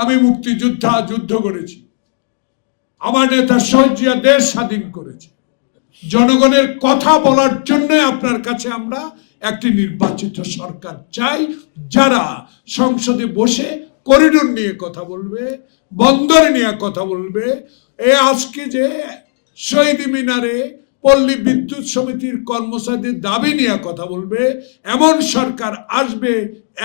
আমি মুক্তিযোদ্ধা, যুদ্ধ করেছি। আমার নেতা শহীদ জিয়া দেশ স্বাধীন করেছে। জনগণের কথা বলার জন্য আপনার কাছে আমরা একটি নির্বাচিত সরকার চাই, যারা সংসদে বসে করিডোর নিয়ে কথা বলবে, বন্দর নিয়ে কথা বলবে। আজকে যে শহীদ মিনারে পল্লী বিদ্যুৎ সমিতির কর্মচারীদের দাবি নিয়ে কথা বলবে, এমন সরকার আসবে,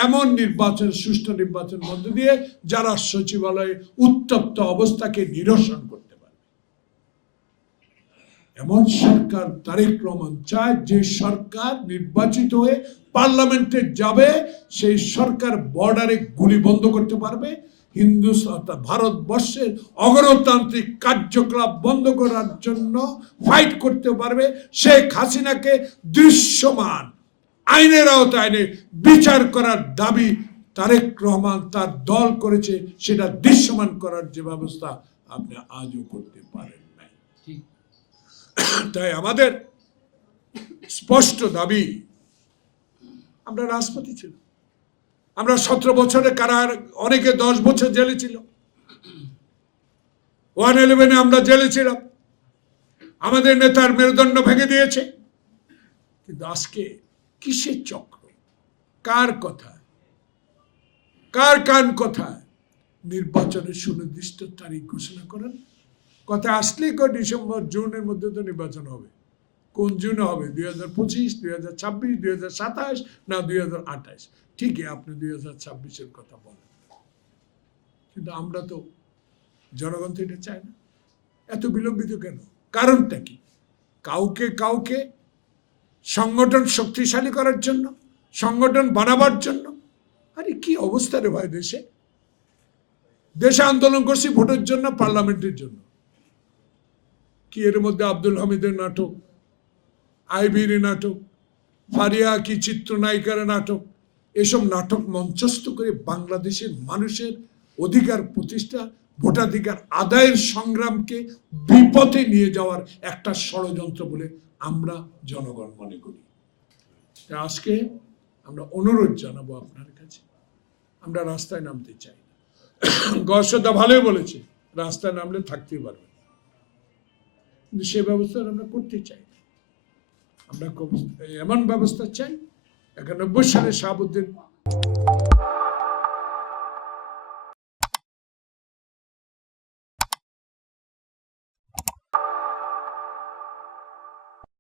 এমন নির্বাচন, সুষ্ঠু নির্বাচন মধ্য দিয়ে যারা সচিবালয়ে উত্তপ্ত অবস্থাকে নিরসন করতে পারে। এমন সরকার তারেক রহমান চায়, যে সরকার নির্বাচিত হয়ে পার্লামেন্টে যাবে, সেই সরকার বর্ডারে গুলি বন্ধ করতে পারবে, হিন্দুস্তান ভারতবর্ষের অগণতান্ত্রিক কার্যকলাপ বন্ধ করার জন্য ফাইট করতে পারবে। শেখ হাসিনাকে দৃশ্যমান আইনের আওতায় এনে বিচার করার দাবি তারেক রহমান তার দল করেছে, সেটা দৃশ্যমান করার যে ব্যবস্থা আপনি আজও করতে পারেন নাই। তাই আমাদের স্পষ্ট দাবি, আমরা রাজপথে ছিল, আমরা 17 বছরে কারার, অনেকে 10 বছর জেলে ছিল, 111 আমরা জেলে ছিলাম, আমাদের নেতার মেরুদণ্ড ভেঙে দিয়েছে। কিন্তু আজকে কিসের চক্র, কার কথা, কার কান কথায় নির্বাচনের সুনির্দিষ্ট তারিখ ঘোষণা করেন? কথা আসলেই ডিসেম্বর জুনের মধ্যে তো নির্বাচন হবে। কোন জুনে হবে? 2025, 2026, 2027 না 2028? ঠিকই, আপনি 2026-এর কথা বলেন, কিন্তু আমরা তো, জনগণ তো এটা চায় না। এত বিলম্বিত কেন? কারণটা কি? কাউকে সংগঠন শক্তিশালী করার জন্য, সংগঠন বানাবার জন্য? আরে কি অবস্থা রে ভাই দেশে! দেশে আন্দোলন করছি ভোটের জন্য, পার্লামেন্টের জন্য। কি এর মধ্যে আব্দুল হামিদের নাটক, আইবির নাটক, ফারিয়া কি চিত্রনায়িকার নাটক, এসব নাটক মঞ্চস্থ করে বাংলাদেশের মানুষের অধিকার প্রতিষ্ঠা, ভোটাধিকার আদায়ের সংগ্রামকে বিপথে নিয়ে যাওয়ার একটা ষড়যন্ত্র বলে আমরা জনগণ মনে করি। আজকে আমরা অনুরোধ জানাবো আপনার কাছে, আমরা রাস্তায় নামতে চাই না। গর্ষদা ভালোই বলেছে, রাস্তায় নামলে থাকতে পারবে, কিন্তু সে ব্যবস্থা আমরা করতে চাই না। আমরা এমন ব্যবস্থা চাই, 91 সালে শাহাবুদ্দিন